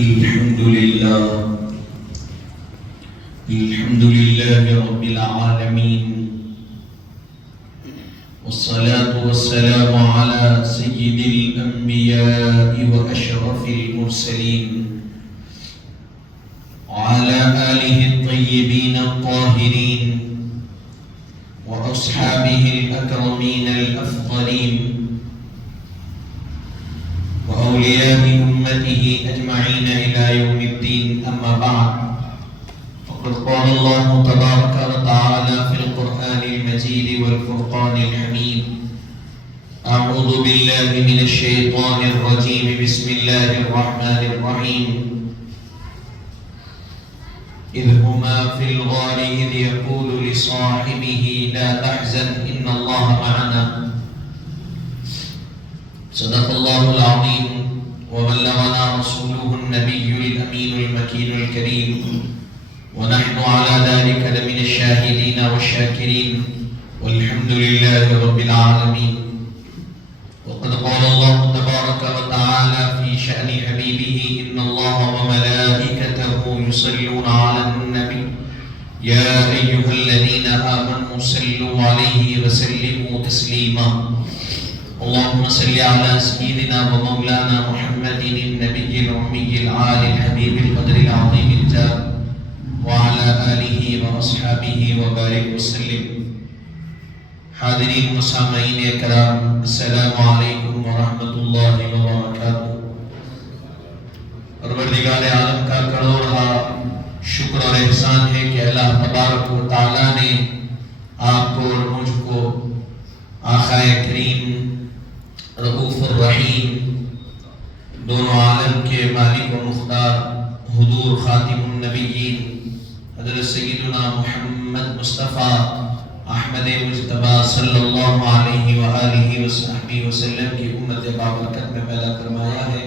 الحمد لله رب العالمين، والصلاة والسلام على سيد الأنبياء وأشرف المرسلين وعلى آله الطيبين الطاهرين وأصحابه الأكرمين الأفضلين وأولياء أمته أجمعين إلى يوم الدين. أما بعد، فقد قال الله تبارك وتعالى في القرآن المجيد والفرقان الحميد: أعوذ بالله من الشيطان الرجيم، بسم الله الرحمن الرحيم. إذ هما في الغار إذ يقول لصاحبه لا تحزن إن الله معنا. صدق الله العظيم وبلغنا رسوله النبي الأمين المكين الكريم، ونحن على ذلك لمن الشاهدين والشاكرين، والحمد لله رب العالمين. وقد قال الله تبارك وتعالى في شأن حبيبه: إن الله وملائكته يصلون على النبي يا أيها الذين آمنوا صلوا عليه وسلموا تسليما. اللهم صل على سيدنا ومولانا محمد النبي الأمي العالي الحبيب القدر العظيم الجاه وعلى آلہ وأصحابہ وبارک وسلم. حاضرین و سامعین کرام، السلام علیکم ورحمۃ اللہ وبرکاتہ. پروردگار عالم کا کروڑا شکر اور احسان ہے کہ اللہ تبارک و تعالیٰ نے آپ کو اور مجھ کو آقا کریم رؤوف الرحیم، دونوں عالم کے مالک و مختار حضور خاتم النبیین حضرت سیدنا محمد مصطفیٰ احمد مجتبیٰ صلی اللہ علیہ وآلہ وصحبہ وسلم کی امت بابرکت میں پیدا فرمایا ہے.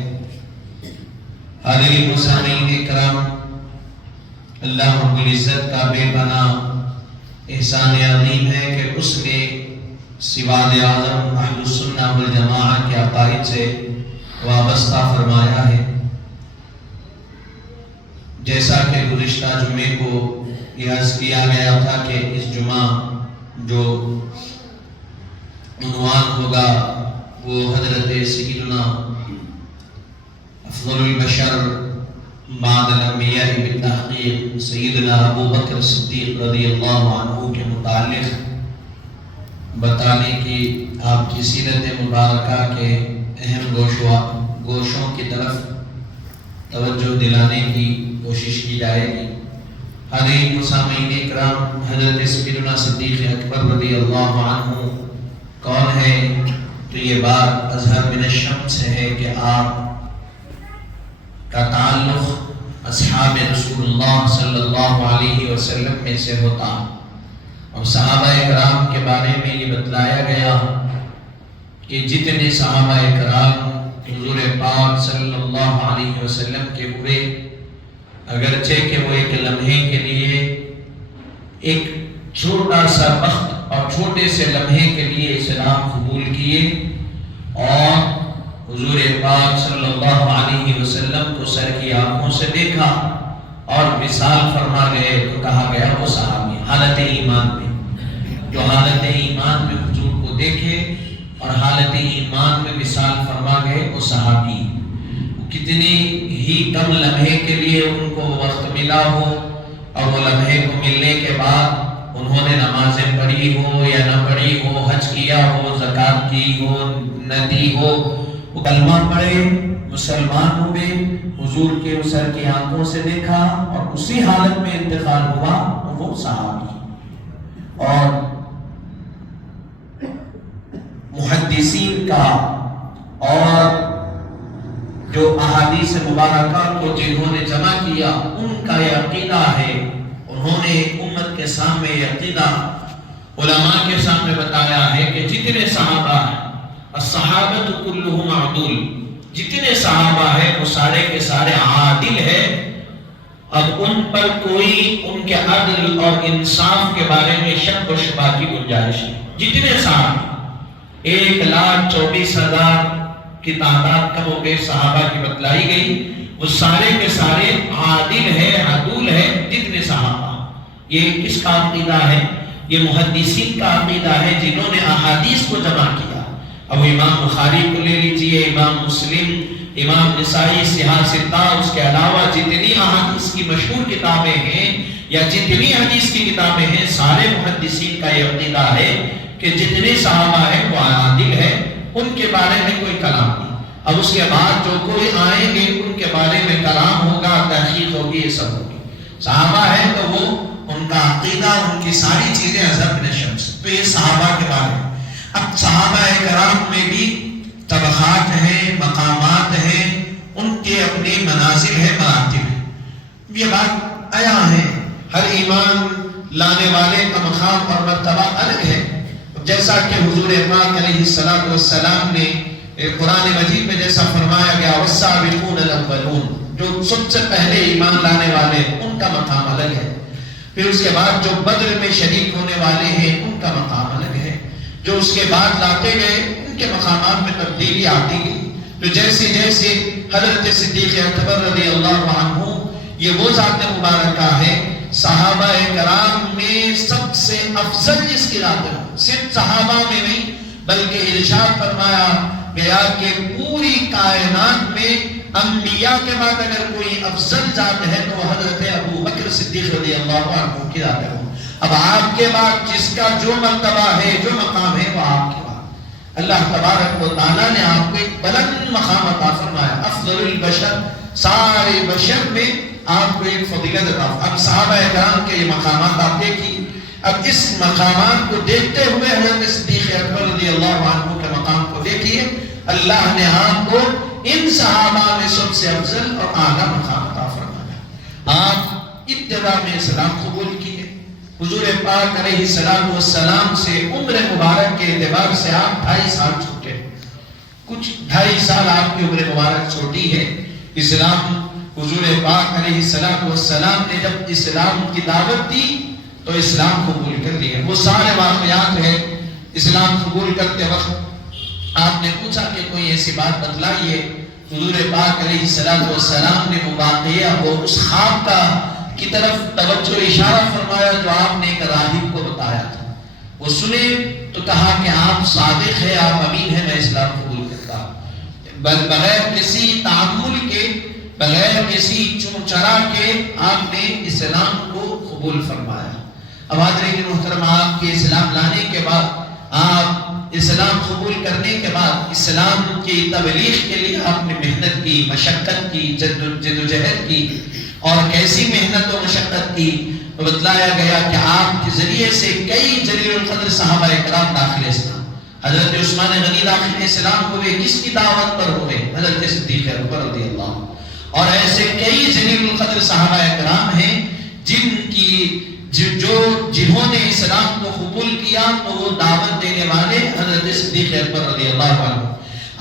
حاضرین و سامعین کرام، اللہ رب العزت کا بے پناہ احسان عظیم ہے کہ اس نے سواد اعظم اہل السنہ والجماعہ کے عقائد سے وابستہ فرمایا ہے. جیسا کہ گزشتہ جمعے کو یہ عرض کیا گیا تھا کہ اس جمعہ جو عنوان ہوگا وہ حضرت سیدنا افضل البشر بعد الانبیاء بالتحقیق سیدنا ابو بکر صدیق رضی اللہ عنہ کے متعلق بتانے کی، آپ کی سیرت مبارکہ کے اہم گوشوں کی طرف توجہ دلانے کی کوشش کی جائے گی. حاضرین و سامعین کرام، حضرت سیدنا صدیق اکبر رضی اللہ عنہ کون ہے؟ تو یہ بات اظہر من الشمس ہے کہ آپ کا تعلق اصحاب رسول اللہ صلی اللہ علیہ وسلم میں سے ہوتا. اور صحابہ کرام کے بارے میں یہ بتلایا گیا کہ جتنے صحابہ کرام حضور پاک صلی اللہ علیہ وسلم کے ہوئے، اگرچہ کہ وہ ایک لمحے کے لیے، ایک چھوٹا سا وقت اور چھوٹے سے لمحے کے لیے اسلام قبول کیے اور حضور پاک صلی اللہ علیہ وسلم کو سر کی آنکھوں سے دیکھا اور وصال فرما گئے، تو کہا گیا وہ صحابی حالت ایمان میں، جو حالت ایمان میں حضور کو دیکھے اور حالت ایمان میں وصال فرما گئے وہ صحابی. کتنی ہی کم لمحے کے لیے ان کو وقت ملا ہو اور وہ لمحے کو ملنے کے بعد انہوں نے نمازیں پڑھی ہو یا نہ پڑھی ہو، حج کیا ہو، زکوٰۃ کی ہو نہ دی ہو، وہ کلمہ پڑھے، مسلمان ہوئے، حضور کے سر کی آنکھوں سے دیکھا اور اسی حالت میں انتقال ہوا، وہ صحابی. اور محدثین کا اور جو احادیث مبارکہ کو جنہوں نے جمع کیا ان کا یہ عقیدہ ہے، انہوں نے امت کے سامنے یہ عقیدہ علماء کے سامنے بتایا ہے کہ جتنے صحابہ ہیں الصحابۃ کلہم عدول، جتنے صحابہ ہیں وہ سارے کے سارے عادل ہیں. اب ان پر کوئی ان کے عدل اور انصاف کے بارے میں شک و شبہ کی گنجائش نہیں. جتنے صحابہ 1,24,000 کی تعداد کم و بیش صحابہ کی بتلائی گئی، وہ سارے کے سارے عادل ہے، عدول ہے جتنے صحابہ. یہ کس کا عقیدہ ہے؟ یہ محدثین کا عقیدہ ہے جنہوں نے احادیث کو جمع کیا. اب امام بخاری کو لے لیجئے، امام مسلم، امام نسائی، صحاح ستہ، اس کے علاوہ جتنی احادیث کی مشہور کتابیں ہیں یا جتنی حدیث کی کتابیں ہیں، سارے محدثین کا یہ عقیدہ ہے کہ جتنے صحابہ ہیں وہ عادل ہیں، ان کے بارے میں کوئی کلام نہیں. اب اس کے بعد جو کوئی آئیں گے ان کے بارے میں کلام ہوگا، تحقیق ہوگی، یہ سب ہوگی. صحابہ ہیں تو وہ ان کا عقیدہ، ان کی ساری چیزیں حضرت بن شمس. تو یہ صحابہ کے بارے میں. اب صحابہ کرام میں بھی طبقات ہیں، مقامات ہیں، ان کے اپنے منازل ہیں، مراتب ہیں. یہ بات آیا ہے، ہر ایمان لانے والے کا مقام اور مرتبہ الگ ہے. جیسا کہ حضور پاک علیہ السلام نے قرآن مجید میں جیسا فرمایا گیا، والسابقون الاولون، جو سب سے پہلے ایمان لانے والے ان کا مقام الگ ہے. پھر اس کے بعد جو بدر میں شریک ہونے والے ہیں ان کا مقام الگ ہے. جو اس کے بعد لاتے گئے ان کے مقامات میں تبدیلی آتی گئی. تو جیسے جیسے حضرت صدیق اکبر رضی اللہ عنہ یہ وہ ذات مبارکہ ہے، صحابہ کرام میں سب سے افضل جس کی ذات ہے، صرف صحابہ میں نہیں بلکہ ارشاد فرمایا گیا کہ پوری کائنات میں انبیاء کے بعد اگر کوئی افضل ذات ہے تو حضرت ابو بکر صدیق رضی اللہ عنہ کی ذات ہے. اب آپ کے بعد جس کا جو مرتبہ ہے، جو مقام ہے، وہ آپ کے بعد اللہ تبارک و تعالیٰ نے آپ کو ایک بلند مقام عطا فرمایا. افضل البشر، سارے بشر میں آپ کو ایک فضیلت عطا. اب صحابہ کرام کے یہ مقامات آپ دیکھیے. اب اس مقامات کو دیکھتے ہوئے حضرت صدیق اکبر رضی اللہ عنہ کے مقام کو دیکھیے. اللہ نے آپ کو ان صحابہ میں سب سے افضل اور اعلیٰ مقام عطا فرمایا. آپ ابتدا میں اسلام قبول کیے. حضور پاک علیہ السلام سے عمر مبارک کے اعتبار سے آپ 2.5 سال چھوٹے، کچھ 2.5 سال آپ کی عمر مبارک چھوٹی ہے. اسلام حضور پاک علیہ السلام نے جب اسلام کی دعوت دی تو اسلام قبول کر لیا. وہ سارے واقعات ہیں. اسلام قبول کرتے وقت آپ نے پوچھا کہ کوئی ایسی بات بتلائیے. حضور پاک علیہ السلام نے وہ واقعہ، وہ اس خواب کا کی طرف توجہ اشارہ فرمایا جو آپ نے ایک راہب کو بتایا تھا. وہ سنے تو کہا کہ آپ صادق ہیں، آپ امین ہیں، میں اسلام قبول کرتا ہوں. بغیر کسی تعامل کے، بغیر کسی چمچرا کے آپ نے اسلام کو قبول فرمایا. اب حضرت محترم، آپ کے اسلام لانے کے بعد، آپ اسلام قبول کرنے کے بعد اسلام کی تبلیغ کے لیے آپ نے محنت کی، مشقت کی، جدوجہد کی. اور کیسی محنت و مشقت کی؟ تو بتلایا گیا کہ آپ کے ذریعے سے کئی جلیل القدر صحابہ کرام داخل اسلام. حضرت عثمان غنی داخل اسلام ہوئے، کس کی دعوت پر ہوئے؟ حضرت صدیق اکبر رضی اللہ عنہ. اور ایسے کئی جلیل القدر صحابہ کرام ہیں جنہوں نے اسلام کو قبول کیا تو وہ دعوت دینے والے حضرت صدیق اکبر رضی اللہ عنہ.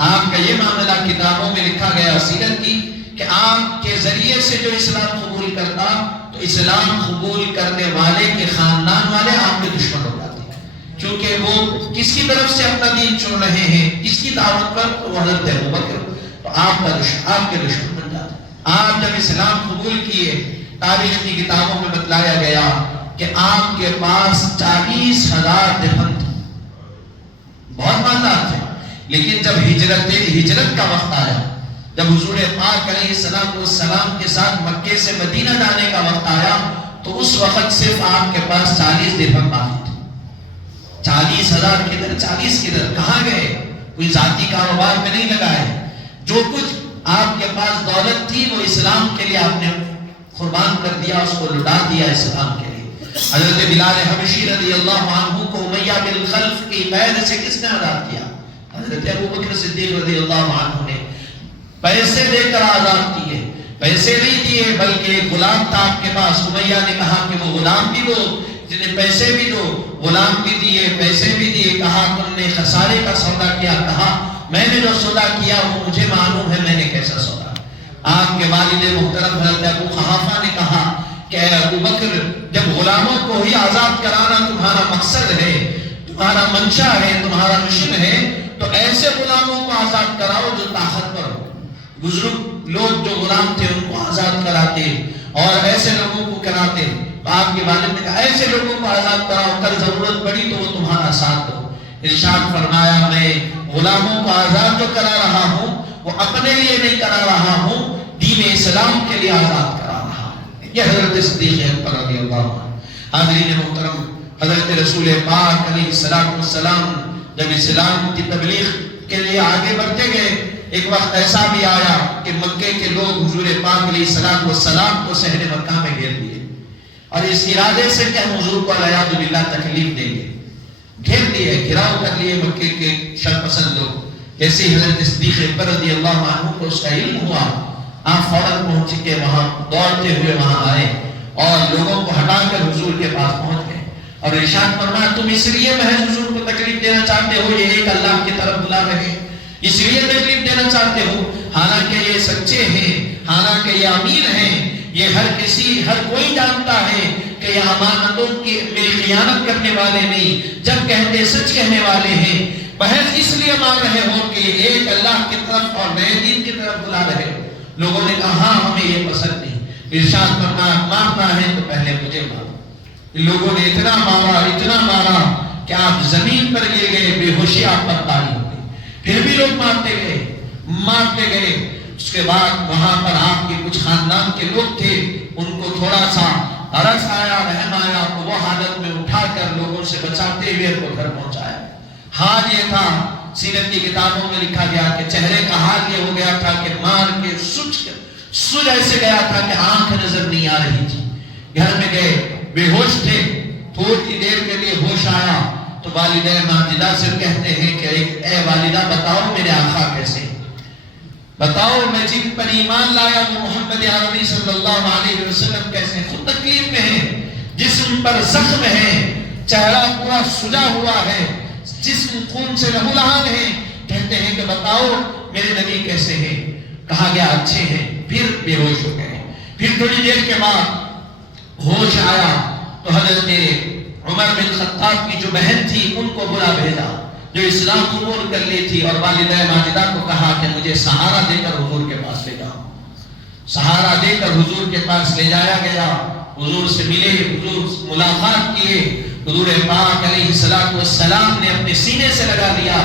آپ کا یہ معاملہ کتابوں میں لکھا گیا سیرت کی کہ آپ کے ذریعے سے جو اسلام قبول کرتا تو اسلام قبول کرنے والے کے خاندان والے آپ کے دشمن ہو جاتے ہیں، کیونکہ وہ کس کی طرف سے اپنا دین چن رہے ہیں، کس کی دعوت پر؟ تو حضرت ابو بکر. تو آپ کے دشمن بن جاتے. آپ جب اسلام قبول کیے، تاریخ کی کتابوں میں بتلایا گیا کہ آپ کے پاس 40,000 درہم تھے، بہت مالدار تھے. لیکن جب ہجرت کا وقت آیا، جب حضور پاک علیہ السلام کے ساتھ مکے سے مدینہ جانے کا وقت آیا تو اس وقت صرف آپ کے پاس 40 درہم باقی تھے. 40,000 کدھر، 40 کدھر، کہاں گئے؟ کوئی ذاتی کاروبار میں نہیں لگائے. جو کچھ آپ کے پاس دولت تھی وہ اسلام کے لیے آپ نے قربان کر دیا، اس کو لٹا دیا اسلام کے لیے. حضرت بلال حبشی رضی اللہ عنہ کو امیہ بن خلف کی قید سے کس نے آزاد کیا؟ حضرت ابو بکر صدیق رضی اللہ عنہ نے پیسے دے کر آزاد کیے. پیسے نہیں دیے بلکہ غلام تھا آپ کے پاس. امیہ نے کہا کہ وہ غلام بھی دو، جنہیں پیسے بھی دو. غلام بھی دیے، پیسے بھی دیے. کہا تم نے خسارے کا سودا کیا؟ کہا میں نے جو سودا کیا وہ مجھے معلوم ہے میں نے کیسا سودا. آپ کے والد محترم حضرت ابو قحافہ نے کہا کہ اے ابو بکر، جب غلاموں کو ہی آزاد کرانا تمہارا مقصد ہے، تمہارا منشا ہے، تمہارا مشن ہے، تو ایسے غلاموں کو آزاد کراؤ جو طاقتور ہو، بزرگ لوگ جو غلام تھے ان کو آزاد کراتے اور ایسے لوگوں کو کراتے. آپ کے والد نے کہا ایسے لوگوں کو آزاد کراؤ، کل ضرورت پڑی تو وہ تمہارا ساتھ دو. ارشاد فرمایا میں غلاموں کو آزاد جو کرا رہا ہوں وہ اپنے لیے نہیں کرا رہا ہوں، دین اسلام کے لیے آزاد کرا رہا ہوں. یہ حضرت صدیق اکبر رضی اللہ عنہ. حاضرین محترم، حضرت رسول پاک علیہ السلام جب اسلام کی تبلیغ کے لیے آگے بڑھتے گئے، ایک وقت ایسا بھی آیا کہ مکے کے لوگ حضور پاک علیہ السلام کو صحن مکہ میں گھیر لیے اور اس ارادے سے کہ ہم حضور کو والعیاذ باللہ تکلیف دیں گے. گھیر لیے، گھراؤ کر لیے مکے کے شرپسند لوگ. جیسے حضرت صدیق اکبر رضی اللہ عنہ کو اس کا علم ہوا، آپ فوراً پہنچ کے وہاں دوڑتے ہوئے وہاں آئے اور لوگوں کو ہٹا کر حضور کے پاس پہنچ گئے اور ارشاد فرمایا تم اس لیے محض حضور کو تکلیف دینا چاہتے ہو، یہ ایک اللہ کی طرف بلا رہے، اس لیے تکلیف دینا چاہتے ہو، حالانکہ یہ سچے ہیں، حالانکہ یہ امین ہیں، یہ ہر کوئی جانتا ہے کہ یہ امانتوں کی میری خیانت کرنے والے نہیں، جب کہتے سچ کہنے والے ہیں، محض اس لیے مان رہے ہو کہ ایک اللہ کی طرف اور نئے دین کی طرف بلا رہے ہو. لوگوں نے کہا ہاں ہمیں یہ پسند نہیں. ارشاد فرمایا مارنا ہے تو پہلے مجھے مارو. لوگوں نے اتنا مارا کہ آپ زمین پر گر گئے، بے ہوشی آپ پر طاری ہو گئی. پھر بھی لوگ مارتے گئے. اس کے بعد وہاں پر آپ کے کچھ خاندان کے لوگ تھے، ان کو تھوڑا سا عرض آیا، رحم آیا تو وہ حالت میں اٹھا کر لوگوں سے بچاتے ہوئے کو گھر پہنچایا. حال یہ تھا، سیرت کی کتابوں میں لکھا گیا کہ چہرے کا حال یہ ہو گیا تھا کہ مار کے سوج ایسے گیا تھا کہ آنکھ نظر نہیں آ رہی تھی. گھر میں گئے، بے ہوش تھے. تھوڑی دیر کے لیے ہوش آیا تو والدہ ماجدہ سے کہتے ہیں کہ اے والدہ بتاؤ میرے آقا کیسے، بتاؤ میں جن پر ایمان لایا وہ محمد عربی صلی اللہ علیہ وسلم کیسے. خود تکلیف میں ہیں، جسم پر زخم ہے، چہرہ پورا سجا ہوا ہے، جسم خون سے لہولہان ہے. کہتے ہیں کہ بتاؤ میرے نبی کیسے ہیں. کہا گیا اچھے ہیں. پھر بے ہوش ہو گئے. پھر تھوڑی دیر کے بعد ہوش آیا تو حضرت عمر بن خطاب کی جو بہن تھی ان کو بلا بھیجا جو اسلام قبول کر لی تھی، اور والدہ ماجدہ کو کہا کہ مجھے سہارا دے کر حضور کے پاس لے جاؤ. سہارا دے کر حضور کے پاس لے جایا گیا. حضور سے ملے، حضور ملاقات کیے. حضور پاک علیہ السلام نے اپنے سینے سے لگا لیا،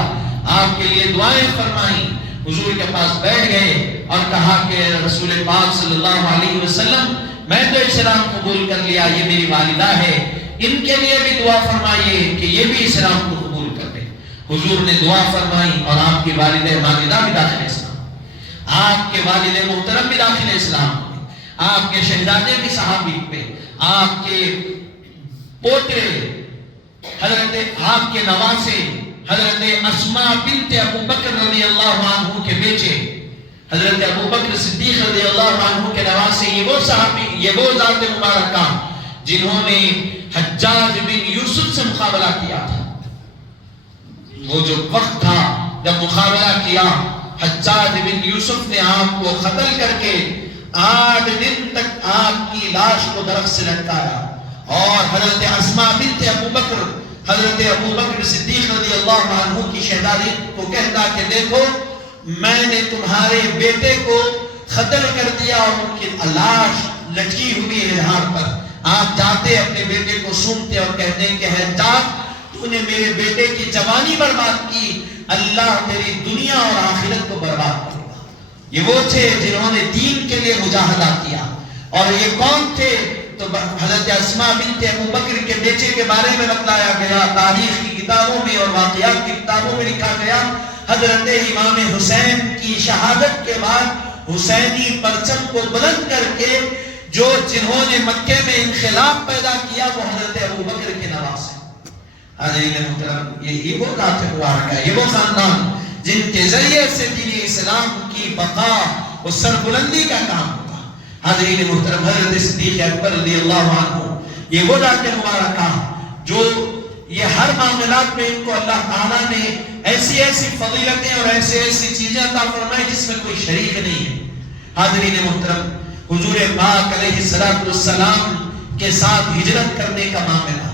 آپ کے لیے دعائیں فرمائیں. حضور کے پاس بیٹھ گئے اور کہا کہ رسول پاک صلی اللہ علیہ وسلم میں تو اسلام قبول کر لیا، یہ میری والدہ ہے، ان کے لیے بھی دعا فرمائیے کہ یہ بھی اسلام کو قبول کر لیں. حضور نے دعا فرمائی اور آپ کی والدہ ماجدہ بھی داخل اسلام، آپ کے والد محترم بھی داخل اسلام میں، آپ کے شہزادے بھی صحابی میں، آپ کے پوترے حضرت آپ کے نواسے حضرت اسماء بنت ابو بکر رضی اللہ عنہ کے بیٹے حضرت ابو بکر صدیق رضی اللہ عنہ کے نواسے، یہ وہ صحابی، یہ وہ ذات مبارکہ جنہوں نے حجاج بن یوسف سے مقابلہ کیا تھا. وہ جو وقت تھا جب مقابلہ کیا، حجاج بن یوسف نے آپ کو قتل کر کے 8 دن تک آپ کی لاش کو درخت سے لٹکایا. اور حضرت اسماء بنت ابو بکر، حضرت ابو بکر صدیق رضی اللہ عنہ کی شہزادی کو کہتا کہ دیکھو میں نے تمہارے بیٹے کو قتل کر دیا اور ان کی لاش لٹکی ہوئی ہے ہاتھ پر. آپ جاتے اپنے بیٹے کو سونتے اور کہتے ہیں کہ حجاج تو نے میرے بیٹے کی جوانی برباد کی، اللہ تیری دنیا اور آخرت کو برباد کرے گا. یہ وہ تھے جنہوں نے دین کے لیے مجاہدہ کیا. اور یہ کون تھے؟ تو حضرت اسماء بنت ابو بکر کے بیٹے کے بارے میں بتلایا گیا. تاریخ کی کتابوں میں اور واقعات کی کتابوں میں لکھا گیا حضرت امام حسین کی شہادت کے بعد حسینی پرچم کو بلند کر کے جنہوں نے مکے میں انقلاب پیدا کیا وہ حضرت ابو بکر کے نواسے. حضرین محترم، یہ وہ ذات مبارکہ ہے، یہ وہ خاندان جن کے ذریعے سے دین اسلام کی بقا و سربلندی کا کام ہوگا. حضرین محترم، حضرت صدیق اکبر رضی اللہ عنہ یہ وہ ذات مبارکہ جو یہ ہر معاملات میں ان کو اللہ تعالیٰ نے ایسی ایسی فضیلتیں اور ایسی چیزیں عطا فرمائی جس میں کوئی شریک نہیں ہے. حضرین محترم، حضور پاک علیہ السلام کے ساتھ ہجرت کرنے کا معاملہ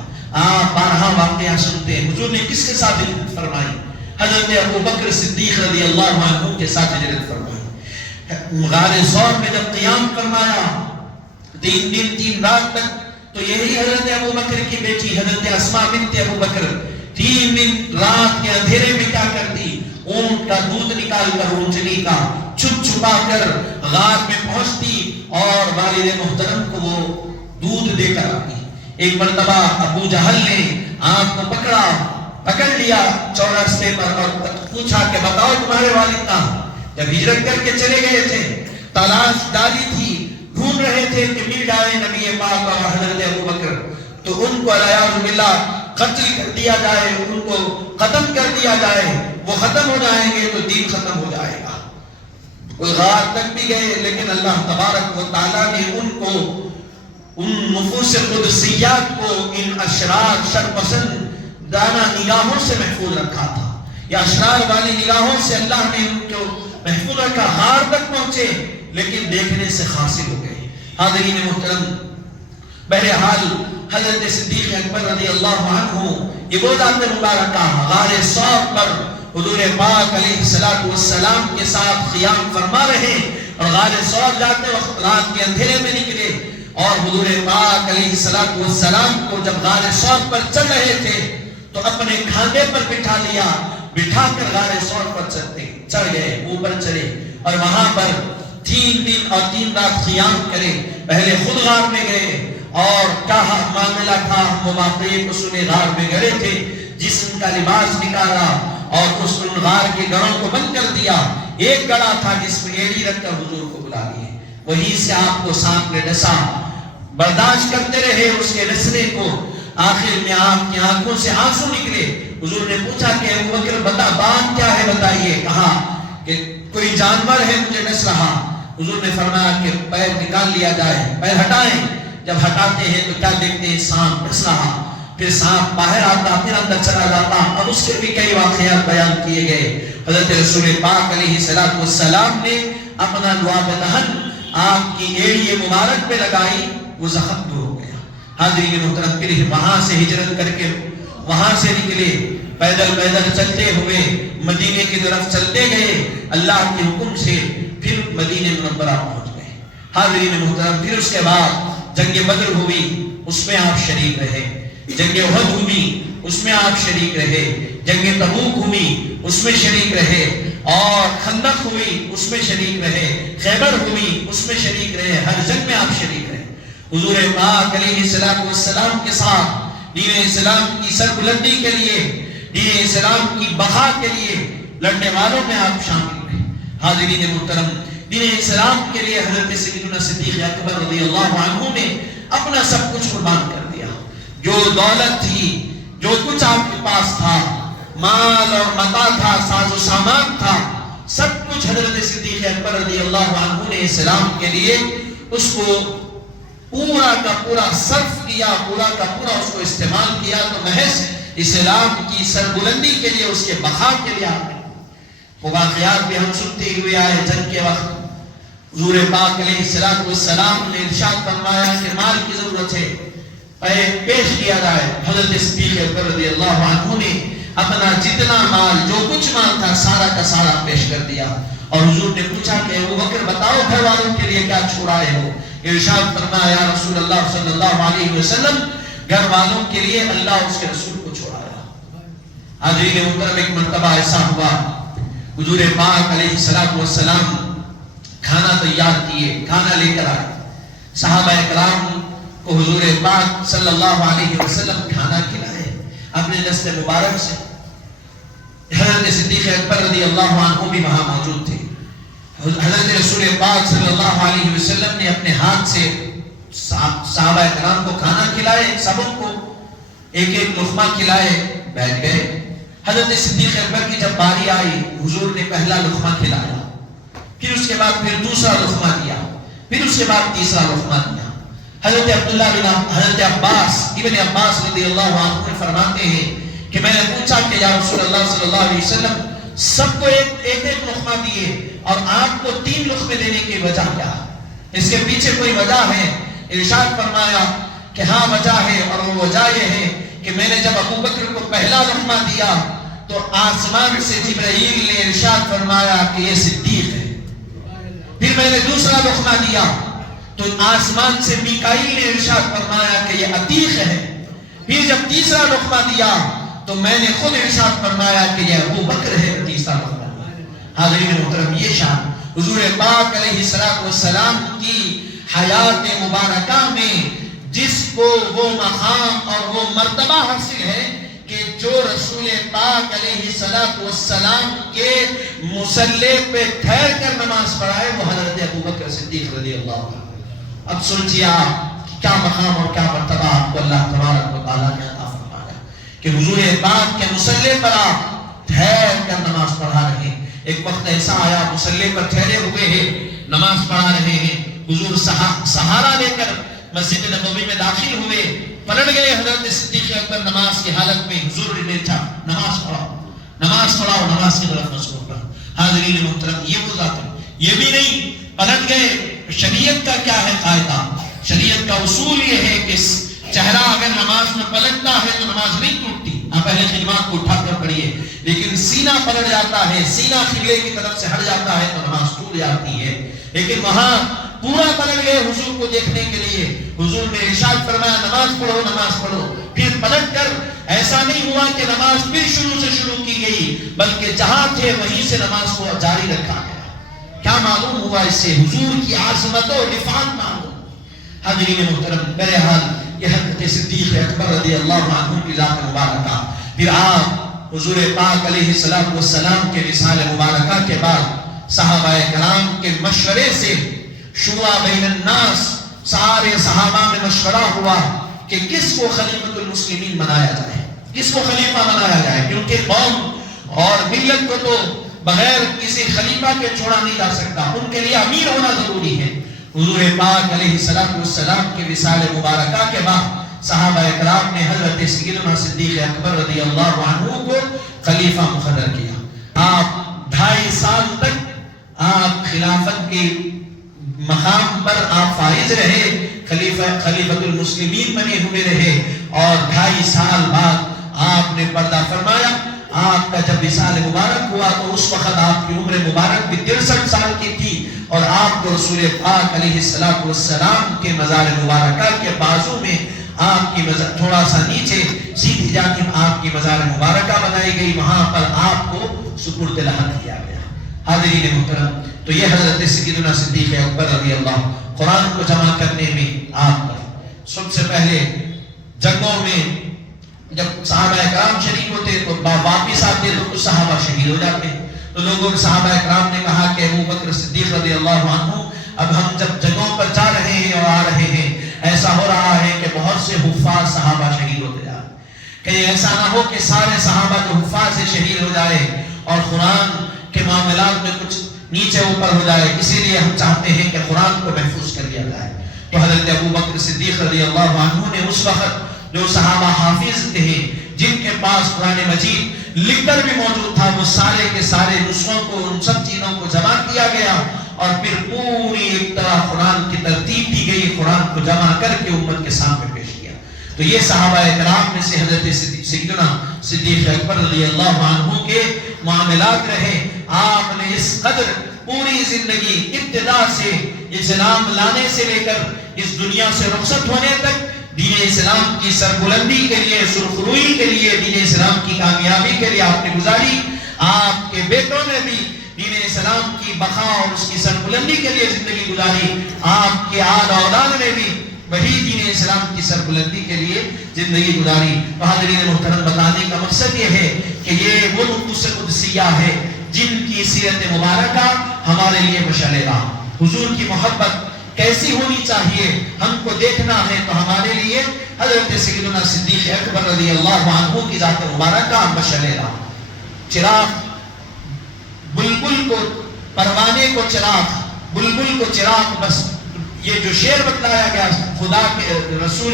آپ بارہا واقعہ سنتے ہیں. حضور نے کس کے ساتھ ہجرت فرمائی؟ حضرت ابو بکر صدیق رضی اللہ عنہ کے ساتھ ہجرت فرمائی. غار ثور میں جب قیام فرمایا 3 دن 3 رات تک، تو یہی حضرت ابو بکر کی بیٹی حضرت اسماء بنت ابو بکر 3 دن رات کے اندھیرے میں کیا کرتی، اونٹ کا دودھ نکال کر اونٹنی کا چھپ چھپا کر غار میں پہنچتی اور والد محترم کو وہ دودھ دے کر آتی۔ ایک مرتبہ ابو جہل نے آپ کو پکڑ لیا چوڑا راستے پر اور پوچھا کہ بتاؤ تمہارے والد کہاں؟ جب ہجرت کر کے چلے گئے تھے، تلاش ڈالی تھی، ڈھونڈ رہے تھے کہ مل جائے نبی پاک اور حضرت ابو بکر، تو ان کو والعیاذ باللہ قتل کر دیا جائے، ان کو ختم کر دیا جائے، وہ ختم ہو جائیں گے تو دین ختم ہو جائے گا۔ کوئی غار تک بھی گئے، لیکن اللہ تبارک و تعالیٰ نے ان کو، ان نفوس قدسیات کو، ان اشرار شرپسند دانا نگاہوں سے محفوظ رکھا تھا۔ یا اشرار والی نگاہوں سے اللہ نے ان کو محفوظ رکھا، غار تک پہنچے لیکن دیکھنے سے حاصل ہو گئے۔ حاضرین محترم، بہرحال حضرت صدیق اکبر رضی اللہ عنہ یہ وہ ذات مبارکہ غار ثور پر حضور پاک علیہ السلام کے ساتھ قیام فرما رہے، اور غار ثور جاتے وقت رات کے اندھیرے میں نکلے، اور حضور پاک علیہ السلام کو جب غار ثور پر چل رہے تھے تو اپنے کھاندے پر بٹھا لیا، بٹھا کر غار ثور پر چڑھ گئے، اوپر چڑھے اور وہاں پر 3 دن اور 3 رات قیام کرے۔ پہلے خود غار میں گئے اور کہا معاملہ تھا، وہ واقعی اس نے غار میں گڑے تھے، جسم کا لباس نکالا اور اس غار کے گڑوں کو بند کر دیا۔ ایک گڑا تھا جس میں ایڑی رکھ کر حضور کو بلا لیے، وہیں سے آپ کو سانپ نے ڈسا، برداشت کرتے رہے اس کے ڈسنے کو، آخر میں آپ کی آنکھوں سے آنسو نکلے۔ حضور نے پوچھا کہ ابو بکر بتا بات کیا ہے، بتائیے۔ کہا کہ کوئی جانور ہے مجھے ڈس رہا۔ حضور نے فرمایا کہ پیر نکال لیا جائے، پیر ہٹائیں۔ جب ہٹاتے ہیں تو کیا دیکھتے ہیں، سانپ ڈس رہا، پھر سانپ باہر آتا، پھر اندر چلا جاتا، اور اس کے بھی کئی واقعات بیان کیے گئے۔ حضرت رسول پاک علیہ السلام نے اپنا لعاب دہن آپ کی ایڑی مبارک پہ لگائی، وہ زخم دور ہو گیا۔ حاضرین محترم، پھر وہاں سے ہجرت کر کے وہاں سے نکلے، پیدل چلتے ہوئے مدینے کی طرف چلتے گئے، اللہ کے حکم سے پھر مدینہ منورہ پہنچ گئے۔ حاضرین محترم، پھر اس کے بعد جنگ بدر ہوئی، اس میں آپ شریک رہے، جنگ احد ہوئی، اس میں آپ شریک رہے، جنگ تبوک ہوئی، اس میں شریک رہے، اور خندق ہوئی، اس میں شریک رہے، خیبر ہوئی، اس میں شریک رہے، ہر جنگ میں آپ شریک رہے۔ حضور پاک علیہ السلام کے ساتھ دین اسلام کی سربلندی کے لیے، دین اسلام کی بقا کے لیے لڑنے والوں میں آپ شامل رہے۔ حاضرین محترم، دین اسلام کے لیے حضرت سیدنا صدیق اکبر رضی اللہ عنہ نے اپنا سب کچھ قربان کر دیا۔ جو دولت تھی، جو کچھ آپ کے پاس تھا، مال اور متاع تھا، ساز و سامان تھا، سب کچھ حضرت صدیق اکبر رضی اللہ عنہ نے اسلام کے لیے اس کو پورا کا پورا صرف کیا، پورا کا پورا اس کو استعمال کیا، تو محض اسلام کی سربلندی کے لیے، اس کے بقا کے لیے آپ نے وہ واقعات بھی ہم سنتے ہوئے آئے۔ جنگ کے وقت حضور پاک علیہ السلام نے ارشاد فرمایا کہ مال کی ضرورت ہے، پیش کیا جائے۔ حضرت صدیق اکبر رضی اللہ عنہ نے اپنا جتنا مال، جو کچھ مال تھا، سارا کا سارا پیش کر دیا۔ اور حضور نے پوچھا کہ ابو بکر بتاؤ گھر والوں کے لیے کیا چھوڑائے ہو؟ ارشاد فرمایا یا رسول اللہ صلی اللہ علیہ وسلم، گھر والوں کے لیے اللہ اس کے رسول کو چھوڑایا۔ حاضرین محترم، ایک مرتبہ ایسا ہوا، حضور پاک علیہ السلام کھانا تیار کیے، کھانا لے کر آئے، صحابہ کرام کو حضور پاک صلی اللہ علیہ وسلم کھانا کھلائے اپنے دست مبارک سے۔ حضرت صدیق اکبر رضی اللہ عنہ بھی وہاں موجود تھے۔ حضرت رسول پاک صلی اللہ علیہ وسلم نے اپنے ہاتھ سے صحابہ کرام کو کھانا کھلائے، سبوں کو ایک ایک لقمہ کھلائے، بیٹھ گئے۔ حضرت صدیق اکبر کی جب باری آئی، حضور نے پہلا لقمہ کھلایا، پھر اس کے بعد پھر دوسرا لقمہ دیا، پھر اس کے بعد تیسرا لقمہ دیا۔ حضرت عباس ابن عباس رضی اللہ عنہ فرماتے ہیں کہ میں نے پوچھا کہ یا رسول اللہ صلی اللہ علیہ وسلم، سب کو ایک ایک لقمہ دیے اور آپ کو 3 لقمے دینے کی وجہ کیا ہے؟ اس کے پیچھے کوئی وجہ ہے؟ ارشاد فرمایا کہ ہاں وجہ ہے، اور وہ وجہ یہ ہے کہ میں نے جب ابو بکر کو پہلا لقمہ دیا تو آسمان سے جبرائیل نے ارشاد فرمایا کہ یہ صدیق ہے۔ پھر میں نے دوسرا لقمہ دیا تو آسمان سے میکائیل نے ارشاد فرمایا کہ یہ عتیق ہے. پھر جب تیسرا لقمہ دیا تو میں نے خود ارشاد فرمایا کہ یہ ابو بکر ہے. تیسرا لقمہ. حاضرین محترم، یہ شان حضور پاک علیہ السلام کی حیات مبارکہ میں جس کو وہ مقام اور وہ مرتبہ حاصل ہے کہ جو رسول پاک علیہ السلام کے مصلی پہ ٹھہر کر نماز پڑھائے وہ حضرت ابو بکر صدیق رضی اللہ عنہ. اب سوچئے آپ کیا مقام اور کیا مرتبہ آپ کو اللہ تبارک و تعالیٰ نے عطا فرمایا کہ حضور پاک کے مصلی پر آپ ٹھہر کر نماز پڑھا رہے ہیں. ایک وقت ایسا آیا مصلی پر ٹھہرے ہوئے ہیں، نماز پڑھا رہے ہیں، حضور سہارا لے کر مسجد نبوی میں داخل ہوئے، پلٹ گئے حضرت صدیق اکبر نماز کی حالت میں. حضور نے کہا نماز پڑھاؤ، نماز کی طرف مصروف رہو. حاضرین محترم، یہ وہ ذات ہے. یہ بھی نہیں پلٹ گئے. شریعت کا کیا ہے قاعدہ؟ شریعت کا اصول یہ ہے کہ چہرہ اگر نماز میں پلٹتا ہے تو نماز نہیں ٹوٹتی. آپ اہل خدمات کو اٹھا کر پڑھیے. لیکن سینہ پلٹ جاتا ہے، سینہ قبلے کی طرف سے ہٹ جاتا ہے تو نماز ٹوٹ جاتی ہے. لیکن وہاں پورا پلٹ گئے حضور کو دیکھنے کے لیے. حضور نے ارشاد فرمایا نماز پڑھو. پھر پلٹ کر ایسا نہیں ہوا کہ نماز پھر شروع سے شروع کی گئی، بلکہ جہاں تھے وہیں سے نماز کو جاری رکھا گیا. کیا معلوم ہوا اس سے؟ حضور کی عظمت و رفعت معلوم. حاضرین محترم، بہرحال یہ حضرت صدیق اکبر رضی اللہ عنہ کی ذات مبارکہ. پھر آپ حضور پاک علیہ السلام کے وصال مبارکہ کے بعد صحابہ کرام کے مشورے سے شورا بین الناس، سارے صحابہ میں مشورہ ہوا کہ کس کو خلیفۃ المسلمین بنایا جائے، کس کو خلیفہ بنایا جائے. کیونکہ قوم اور ملت کو تو بغیر کسی خلیفہ کے چھوڑا نہیں جا سکتا، ان کے لیے امیر ہونا ضروری ہے. حضور پاک علیہ السلام کے وصال مبارکہ کے بعد صحابہ اکرام نے حضرت سیدنا صدیق اکبر رضی اللہ عنہ کو خلیفہ مقرر کیا. آپ 2.5 سال تک آپ خلافت کے مقام پر آپ فائز رہے، خلیفۃ المسلمین بنے ہوئے رہے. اور 2.5 سال بعد آپ نے پردہ فرمایا. آپ کا جب وصال مبارک ہوا تو اس وقت آپ کی عمر مبارک بھی 63 سال کی تھی، اور آپ کو رسول پاک علیہ السلام کے مزار مبارکہ کے بازو میں آپ کی تھوڑا سا نیچے سیدھی جانب آپ کی مزار مبارکہ بنائی گئی، وہاں پر آپ کو سپرد لحد کیا گیا. حاضرین محترم، تو یہ حضرت سیدنا صدیق اکبر رضی اللہ. قرآن کو جمع کرنے میں آپ کا سب سے پہلے جنگوں میں جب صحابہ اکرام شریک ہوتے تو واپس آتے تو کچھ صحابہ شہید ہو جاتے. تو لوگوں نے صحابہ اکرام نے کہا کہ ابو بکر صدیق رضی اللہ عنہ اب ہم جب جنگوں پر جا رہے ہیں اور آ رہے ہیں، ایسا ہو رہا ہے کہ بہت سے حفاظ صحابہ شہید ہوتے جا رہے ہیں. کہ ایسا نہ ہو کہ سارے صحابہ جو حفاظ سے شہید ہو جائے اور قرآن کے معاملات میں کچھ نیچے اوپر ہو جائے. اسی لیے ہم چاہتے ہیں کہ قرآن کو محفوظ کر دیا جائے. تو حضرت ابو بکر صدیق رضی اللہ عنہ نے اس وقت جو صحابہ حافظ تھے، جن کے پاس قرآن مجید لکھ کر بھی موجود تھا، وہ سارے کے سارے نسخوں کو، ان سب چیزوں کو جمع کیا گیا اور پھر پوری ایک طرح قرآن کی ترتیب دی گئی، قرآن کو جمع کر کے امت کے سامنے پیش کیا. تو یہ صحابہ اکرام میں سے حضرت سیدنا صدیق اکبر رضی اللہ عنہ کے معاملات رہے. آپ نے اس قدر پوری زندگی ابتدا سے اسلام لانے سے لے کر اس دنیا سے رخصت ہونے تک دین اسلام کی سربلندی کے لیے، سرخروئی کے لیے، دین اسلام کی کامیابی کے لیے آپ نے گزاری. آپ کے بیٹوں نے بھی دین اسلام کی بقا اور اس کی سربلندی کے لیے زندگی گزاری. آپ کے آل اولاد نے بھی وہی دین اسلام کی سربلندی کے لیے زندگی گزاری. حاضرین محترم، بتانے کا مقصد یہ ہے کہ یہ وہ نقطۂ قدسیہ ہے جن کی سیرت مبارکہ ہمارے لیے مشعل راہ. حضور کی محبت کیسی ہونی چاہیے ہم کو دیکھنا ہے تو ہمارے لیے حضرت سیدنا صدیق اکبر رضی اللہ عنہ کی ذات مبارکہ مشعل راہ. چراغ بلبل کو، پروانے کو چراغ، بلبل کو چراغ. بس یہ جو شعر بتلایا گیا خدا کے رسول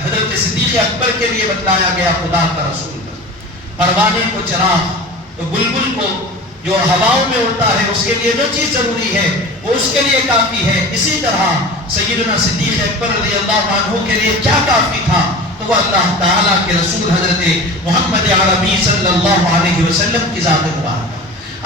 حضرت صدیق اکبر کے لیے بتلایا گیا، خدا کا رسول. پروانے کو چراغ، تو بلبل کو جو ہواؤں میں اڑتا ہے اس کے لیے جو چیز ضروری ہے وہ اس کے لیے کافی ہے. اسی طرح سیدنا صدیق اکبر رضی اللہ عنہ کے لیے کیا کافی تھا؟ تو وہ اللہ تعالیٰ کے رسول حضرت محمد عربی صلی اللہ علیہ وسلم کی ذات مبارکہ.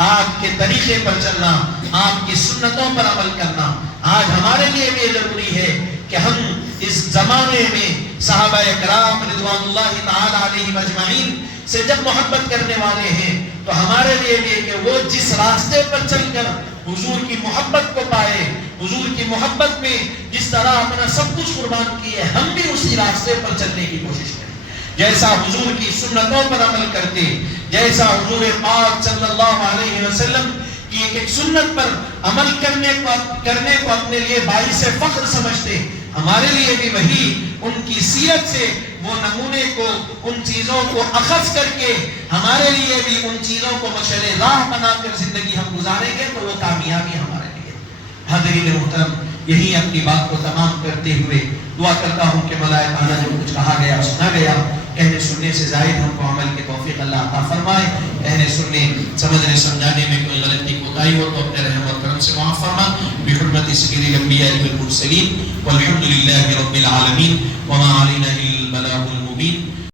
آپ کے طریقے پر چلنا، آپ کی سنتوں پر عمل کرنا آج ہمارے لیے بھی ضروری ہے کہ ہم اس زمانے میں صحابہ کرام رضوان اللہ تعالی علیہم اجمعین سے جب محبت کرنے والے ہیں تو ہمارے لیے بھی کہ وہ جس راستے پر چل کر حضور کی محبت کو پائے، حضور کی محبت میں جس طرح اپنا سب کچھ قربان کیے، ہم بھی اسی راستے پر چلنے کی کوشش کریں، جیسا حضور کی سنتوں پر عمل کرتے، جیسا حضور پاک صلی اللہ علیہ وسلم کی ایک سنت پر عمل کرنے کو اپنے لیے باعث فخر سمجھتے، ہمارے لیے بھی وہی ان کی سیرت سے وہ نمونے کو، ان چیزوں کو اخذ کر کے ہمارے لیے بھی ان چیزوں کو مشعل راہ بنا کر زندگی ہم گزاریں گے تو وہ کامیابی ہمارے لیے۔ حاضرین محترم، یہی اپنی بات کو تمام کرتے ہوئے دعا کرتا ہوں کہ مولا تعالیٰ جو کچھ کہا گیا سنا گیا کہنے سننے سے زائد ہم کو عمل کی توفیق اللہ عطا فرمائے، کہنے سننے سمجھنے سمجھانے میں کوئی غلطی کوتاہی ہو تو اپنے رحم اور کرم سے معاف فرما، بحرمت سید الانبیاء والمرسلین والحمد للہ رب العالمین وما علینا الا